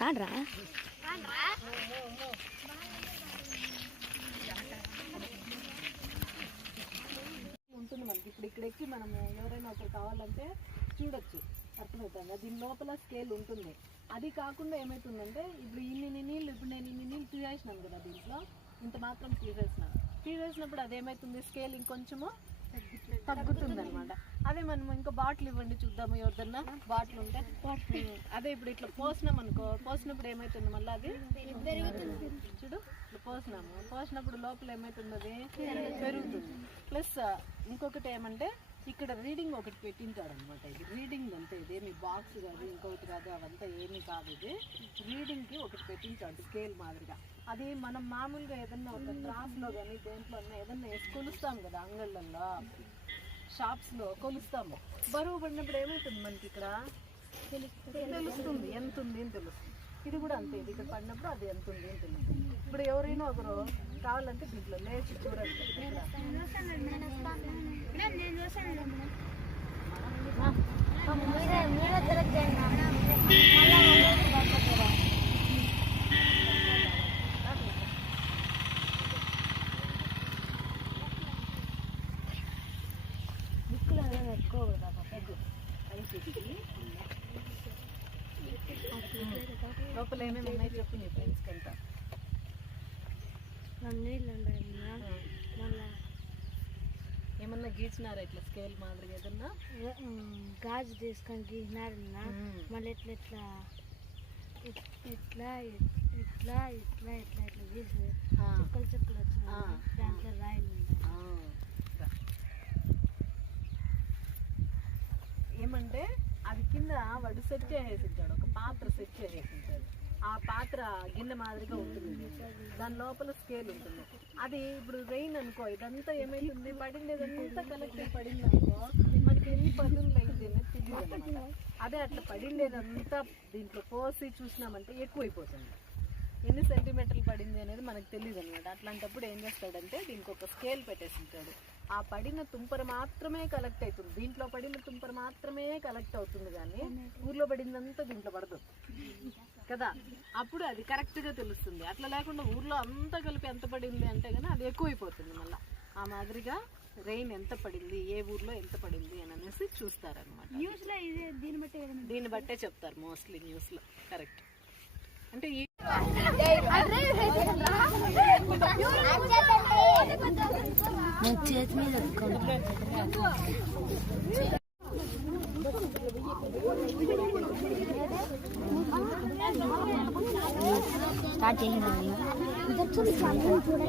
రాడ్రా ఉంటుంది మనకి. ఇప్పుడు ఇక్కడ ఎక్కి మనం ఎవరైనా ఒకరు కావాలంటే చూడొచ్చు, అర్థమవుతుంది. దీని లోపల స్కేల్ ఉంటుంది. అది కాకుండా ఏమవుతుందంటే ఇప్పుడు ఇన్ని నీళ్ళు, ఇప్పుడు నేను ఇన్ని నీళ్ళు తీసేసినాను కదా, దీంట్లో ఇంత మాత్రం తీసేసినప్పుడు అదేమవుతుంది, స్కేల్ ఇంకొంచెము తగ్గుతుంది అనమాట. అదే మనం ఇంకా బాటిల్ ఇవ్వండి చూద్దాము, ఎవరిదన్నా బాటిల్ ఉంటే. అదే ఇప్పుడు ఇట్లా పోసినాం అనుకో, పోసినప్పుడు ఏమవుతుంది మళ్ళీ అది చూడు, ఇట్లా పోసినప్పుడు లోపల ఏమవుతుంది, అది పెరుగుతుంది. ప్లస్ ఇంకొకటి ఏమంటే ఇక్కడ రీడింగ్ ఒకటి పెట్టింటాడు అనమాట. ఇది రీడింగ్ అంతే, ఇదేమి బాక్స్ కాదు, ఇంకొకటి కాదు, అవంతా ఏమీ కాదు. ఇది రీడింగ్కి ఒకటి పెట్టించాడు స్కేల్ మాదిరిగా. అది మనం మామూలుగా ఏదన్నా ఒక క్రాస్లో కానీ దేంట్లో ఏదన్నా వేసి కొలుస్తాం కదా, అంగళ్ళల్లో షాప్స్లో కొలుస్తాము. బరువు పడినప్పుడు ఏమవుతుంది మనకి ఇక్కడ తెలుస్తుంది, ఎంత ఉంది అని తెలుస్తుంది. ఇది కూడా అంతే, ఇది ఇక్కడ పడినప్పుడు అది ఎంత ఉంది అని తెలుస్తుంది. ఇప్పుడు ఎవరైనా ఒకరు కావాలంటే దీంట్లో లేచి చూడండి. లోపల ఏమేమి ఉన్నాయి చెప్పు నీ ఫ్రెండ్స్కి అంతా. ఏమన్నా గీసినారా ఇట్లా స్కేల్ మాదిరిగా ఏదన్నా? గాజు తీసుకొని గీసినారన్నా, మళ్ళీ ఇట్లా ఇట్లా ఇట్లా ఇట్లా ఇట్లా ఇట్లా ఇట్లా గీసి చెక్కలు వచ్చిన దాంట్లో రాయలు ఏమంటే అది కింద వాడు సెట్ చేసేసింటాడు, ఒక పాత్ర సెట్ చేసేసింటాడు. ఆ పాత్ర గిన్నె మాదిరిగా ఉంటుంది, దాని లోపల స్కేల్ ఉంటుంది. అది ఇప్పుడు రెయిన్ అనుకో, ఇదంతా ఏమైతుంది, పడిండేదంతా కలెక్ట్ పడింది అనుకో, మనకి ఎన్ని పదులు అయింది అనేది తెలియదు. అదే అట్లా పడిండేదంతా దీంట్లో పోసి చూసినామంటే ఎక్కువైపోతుంది. ఎన్ని సెంటీమీటర్లు పడింది అనేది మనకు తెలియదు అనమాట. అట్లాంటప్పుడు ఏం చేస్తాడంటే దీనికి ఒక స్కేల్ పెట్టేసింటాడు. ఆ పడిన తుంపర మాత్రమే కలెక్ట్ అవుతుంది, దీంట్లో పడిన తుంపర మాత్రమే కలెక్ట్ అవుతుంది, కానీ ఊర్లో పడిందంతా దీంట్లో పడదు కదా. అప్పుడు అది కరెక్ట్గా తెలుస్తుంది. అట్లా లేకుండా ఊర్లో అంతా కలిపి ఎంత పడింది అంటే కానీ అది ఎక్కువైపోతుంది మళ్ళీ. ఆ మాదిరిగా రెయిన్ ఎంత పడింది, ఏ ఊర్లో ఎంత పడింది అని అనేసి చూస్తారనమాట. న్యూస్లో ఇదే దీన్ని బట్టే చెప్తారు మోస్ట్లీ న్యూస్లో. కరెక్ట్. అంటే ఈ చేతి మీద స్టార్ట్ చేసినాను. చూడండి